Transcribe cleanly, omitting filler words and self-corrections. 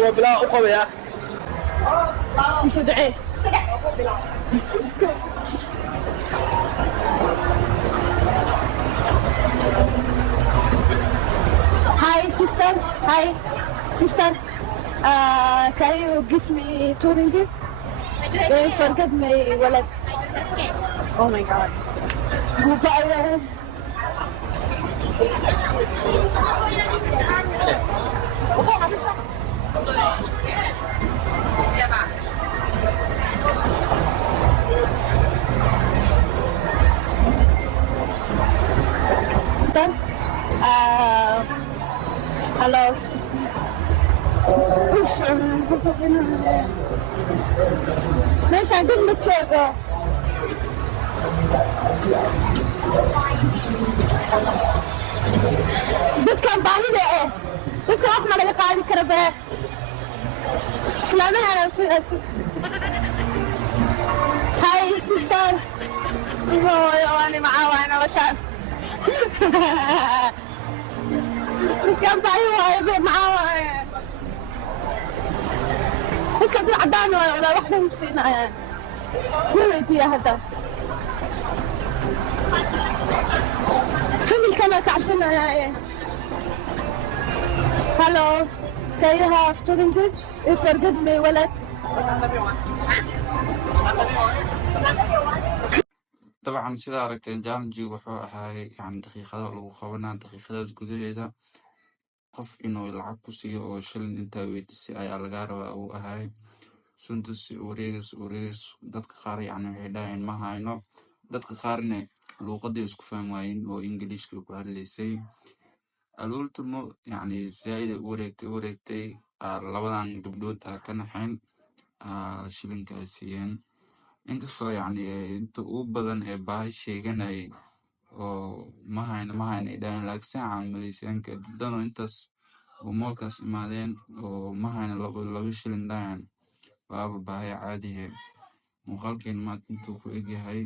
toban bilaa u qabaya isu ducee Hi sister, hi sister. Can you give me 2 ringgit? They forget my wallet. Oh my god. Goodbye. Then, hello, excuse me. Meeshaan dad ma joogo. Dadkan baahida dadka wax ma laga qaadi kara baa islaamahana sidaas. Hi sister. Ani macaawana washaan. dadkan baahida waaye macaawana. dadka dad cadaan waaye walaa wax dhan siinayaan. weydiiya hadda. familkana kacabsanayaaye. Hello, can you have 2 ringgit? You forget my wallet. طبعا sida aragteen challenge wuxuu ahaay yani daqiiqado lagu qabanaa daqiiqadaas gudaheeda qof inuu lacag ku siiyo oo shilin intaa weydiisay ayaa laga rabaa uu ahaay sundusi wareegis dadka qaar yani waxay dhahayeen ma hayno dadka qaarna luuqadii isku fahmi waayeen oo ingiliishka ku hadlaysay alultimo yani zaaid u wareegtay labadan gabdhood ka naxeen shilinka ay siiyeen inkastoo yani inta ugu badan ee baahi sheeganay oo ma hayno ay dhahayn laakiin aan maleysiyaanka dadano intaas oo moolkaas imaadeen oo ma hayno laba shilin dhahayn waaba baahi caadi ah muuqaalkeen maanta intuu ku egyahay